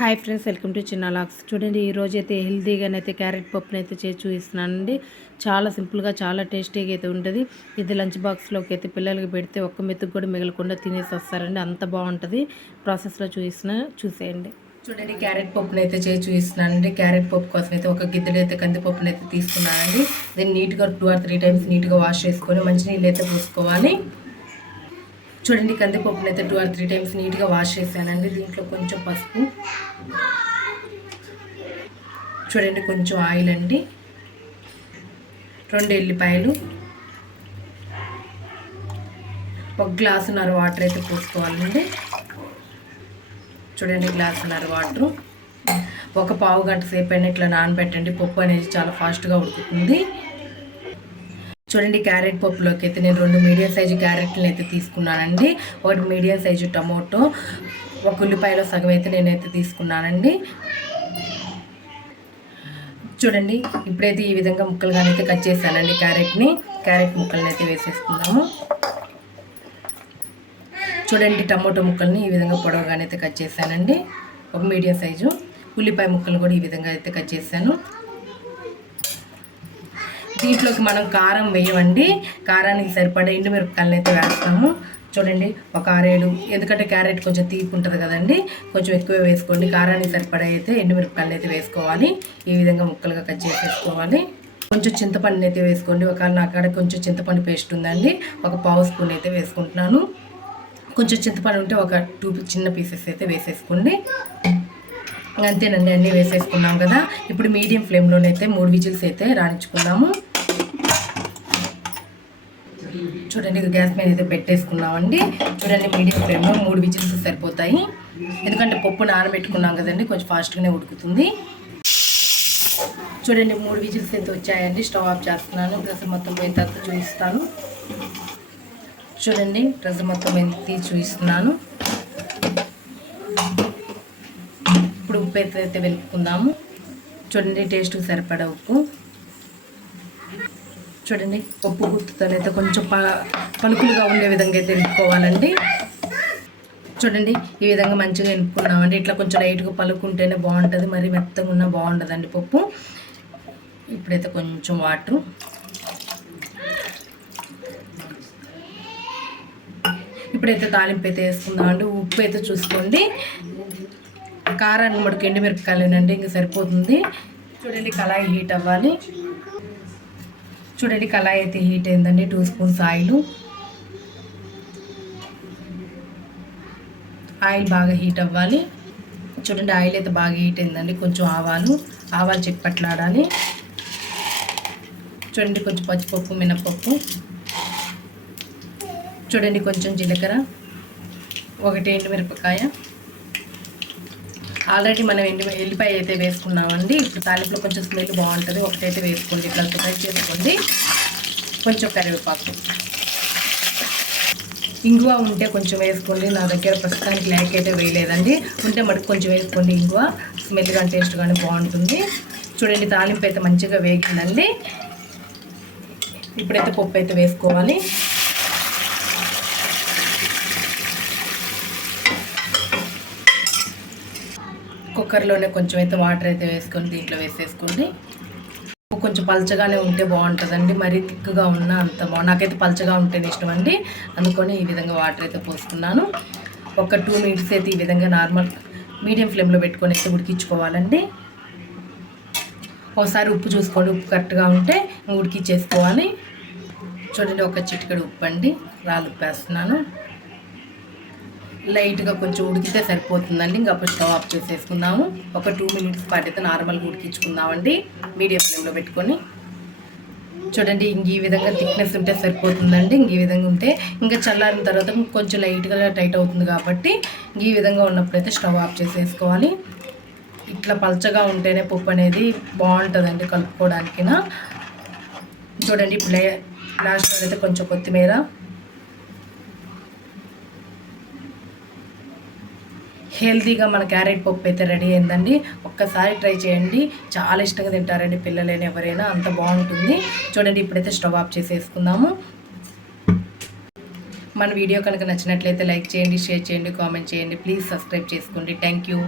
Hi friends welcome to చిన్న లాక్స్. చూడండి ఈ హెల్తీగా అయితే హెల్తీగానైతే క్యారెట్ పప్పుని అయితే చేసి చూపిస్తున్నానండి. చాలా సింపుల్గా చాలా టేస్టీగా అయితే ఉంటుంది. ఇది లంచ్ బాక్స్లోకి అయితే పిల్లలకి పెడితే ఒక్క మెతుకు కూడా మిగలకుండా తినేసి వస్తారండి. అంత బాగుంటుంది. ప్రాసెస్లో చూసిన చూసేయండి. చూడండి క్యారెట్ పప్పుని అయితే చేసి చూపిస్తున్నానండి. క్యారెట్ పప్పు కోసం అయితే ఒక గిద్దెడు అయితే కందిపప్పుని అయితే తీసుకున్నానండి. దీన్ని నీట్గా టూ ఆర్ త్రీ టైమ్స్ నీట్గా వాష్ చేసుకొని మంచినీళ్ళు అయితే పోసుకోవాలి. చూడండి కందిపప్పుని అయితే టూ ఆర్ త్రీ టైమ్స్ నీట్గా వాష్ చేశానండి. దీంట్లో కొంచెం పసుపు చూడండి కొంచెం ఆయిల్ అండి. రెండు ఎల్లిపాయలు ఒక గ్లాసున్నర వాటర్ అయితే పోసుకోవాలండి. చూడండి గ్లాసున్నర వాటరు ఒక పావు గంట సేపు అయినా ఇట్లా నానబెట్టండి. పప్పు అనేది చాలా ఫాస్ట్గా ఉడుకుతుంది. చూడండి క్యారెట్ పప్పులోకి అయితే నేను రెండు మీడియం సైజు క్యారెట్లను అయితే తీసుకున్నానండి. ఒకటి మీడియం సైజు టమోటో ఒక ఉల్లిపాయలో సగం అయితే నేనైతే తీసుకున్నానండి. చూడండి ఇప్పుడైతే ఈ విధంగా ముక్కలుగానైతే కట్ చేశానండి క్యారెట్ని. క్యారెట్ ముక్కల్ని అయితే వేసేసుకుందాము. చూడండి టమోటో ముక్కల్ని ఈ విధంగా పొడవుగానైతే కట్ చేశానండి. ఒక మీడియం సైజు ఉల్లిపాయ ముక్కలు కూడా ఈ విధంగా అయితే కట్ చేశాను. దీంట్లోకి మనం కారం వేయమండి. కారానికి సరిపడే ఎండుమిరపకాయలు అయితే వేస్తాము. చూడండి ఒక ఆరేడు ఎందుకంటే క్యారెట్ కొంచెం తీపి ఉంటుంది కదండి. కొంచెం ఎక్కువ వేసుకోండి. కారానికి సరిపడా అయితే ఎండుమిరపకాయలు అయితే వేసుకోవాలి. ఈ విధంగా ముక్కలుగా కట్ చేసేసుకోవాలి. కొంచెం చింతపండు అయితే వేసుకోండి. ఒకవేళ నా కాడ కొంచెం చింతపండు పేస్ట్ ఉందండి ఒక పావు స్పూన్ అయితే వేసుకుంటున్నాను. కొంచెం చింతపండు ఉంటే ఒక టూ చిన్న పీసెస్ అయితే వేసేసుకోండి. అంతేనండి అన్నీ వేసేసుకున్నాం కదా. ఇప్పుడు మీడియం ఫ్లేమ్లోనైతే మూడు విజిల్స్ అయితే రాణించుకున్నాము చూడండి గ్యాస్ మీద అయితే పెట్టేసుకున్నామండి. చూడండి మీడియం ఫ్లేమ్లో మూడు విజిల్స్ సరిపోతాయి. ఎందుకంటే పప్పు నానబెట్టుకున్నాం కదండి కొంచెం ఫాస్ట్గానే ఉడుకుతుంది. చూడండి మూడు విజిల్స్ అయితే వచ్చాయండి. స్టవ్ ఆఫ్ చేస్తున్నాను. రసం మొత్తం పోయిన తర్వాత చూపిస్తాను. చూడండి రసం మొత్తం ఎంత చూపిస్తున్నాను. ఇప్పుడు ఉప్పు అయితే వెలుపుకుందాము చూడండి టేస్ట్ సరిపడా ఉప్పు. చూడండి పప్పు గుర్తుతోనైతే కొంచెం ప పలుకులుగా ఉండే విధంగా అయితే ఎనుకోవాలండి చూడండి ఈ విధంగా మంచిగా నింపుకున్నామండి. ఇట్లా కొంచెం లైట్గా పలుకుంటేనే బాగుంటుంది మరి మెత్తగా ఉన్నా బాగుంటుందండి పప్పు. ఇప్పుడైతే కొంచెం వాటర్. ఇప్పుడైతే తాలింపు అయితే వేసుకుందామండి. ఉప్పు అయితే చూసుకోండి. కారానికి మటుకు ఎండుమిరపకాయలేనండి ఇంక సరిపోతుంది. చూడండి కళాయి హీట్ అవ్వాలి. చూడండి కళాయి అయితే హీట్ అయిందండి. టూ స్పూన్స్ ఆయిల్ ఆయిల్ బాగా హీట్ అవ్వాలి. చూడండి ఆయిల్ అయితే బాగా హీట్ అయిందండి. కొంచెం ఆవాలు ఆవాలు చిప్పట్లాడాలి చూడండి కొంచెం పచ్చిపప్పు మినపప్పు. చూడండి కొంచెం జీలకర్ర. ఒకటి ఎండుమిరపకాయ. ఆల్రెడీ మనం ఎండి ఎల్లిపాయ అయితే వేసుకున్నామండి. ఇప్పుడు తాలింపులో కొంచెం స్మెల్ బాగుంటుంది. ఒకటైతే వేసుకోండి. ఇట్లా ఫ్రై చేసుకోండి. కొంచెం కరివేపాకు. ఇంగువ ఉంటే కొంచెం వేసుకోండి. నా దగ్గర ప్రస్తుతానికి లేక అయితే వేయలేదండి. ఉంటే మటుకు కొంచెం వేసుకోండి ఇంగువ. స్మెల్ కానీ టేస్ట్ కానీ బాగుంటుంది. చూడండి తాలింపు అయితే మంచిగా వేగిందండి. ఇప్పుడైతే పప్పు అయితే వేసుకోవాలి. కుక్కర్లోనే కొంచెం అయితే వాటర్ అయితే వేసుకొని దీంట్లో వేసేసుకోండి కొంచెం పలచగానే ఉంటే బాగుంటుందండి. మరీ థిక్గా ఉన్నా అంత బాగు నాకైతే పలచగా ఉంటేనే ఇష్టం అండి. అందుకొని ఈ విధంగా వాటర్ అయితే పోసుకున్నాను. ఒక టూ మినిట్స్ అయితే ఈ విధంగా నార్మల్ మీడియం ఫ్లేమ్లో పెట్టుకొని అయితే ఉడికించుకోవాలండి. ఒకసారి ఉప్పు చూసుకోండి. ఉప్పు కరెక్ట్గా ఉంటే ఉడికిచ్చేసుకోవాలి. చూడండి ఒక చిటికడు ఉప్పు అండి రాళ్ళు ఉప్పు వేస్తున్నాను లైట్గా కొంచెం ఉడికితే సరిపోతుందండి. ఇంకా అప్పుడు స్టవ్ ఆఫ్ చేసేసుకుందాము. ఒక టూ మినిట్స్ పాటు అయితే నార్మల్గా ఉడికించుకుందామండి. మీడియం ఫ్లేమ్లో పెట్టుకొని. చూడండి ఇంక ఈ విధంగా థిక్నెస్ ఉంటే సరిపోతుందండి. ఇంక ఈ విధంగా ఉంటే ఇంకా చల్లారిన తర్వాత కొంచెం లైట్గా టైట్ అవుతుంది కాబట్టి ఈ విధంగా ఉన్నప్పుడైతే స్టవ్ ఆఫ్ చేసేసుకోవాలి. ఇట్లా పలచగా ఉంటేనే పప్పు అనేది బాగుంటుందండి కలుపుకోవడానికి చూడండి ఇప్పుడు లాస్ట్లో అయితే కొంచెం కొత్తిమీర. హెల్తీగా మన క్యారెట్ పప్పు అయితే రెడీ అయిందండి. ఒక్కసారి ట్రై చేయండి. చాలా ఇష్టంగా తింటారండి పిల్లలైనా ఎవరైనా. అంత బాగుంటుంది. చూడండి ఇప్పుడైతే స్టవ్ ఆఫ్ చేసేసుకుందాము. మన వీడియో కనుక నచ్చినట్లయితే లైక్ చేయండి షేర్ చేయండి కామెంట్ చేయండి. ప్లీజ్ సబ్స్క్రైబ్ చేసుకోండి. Thank you.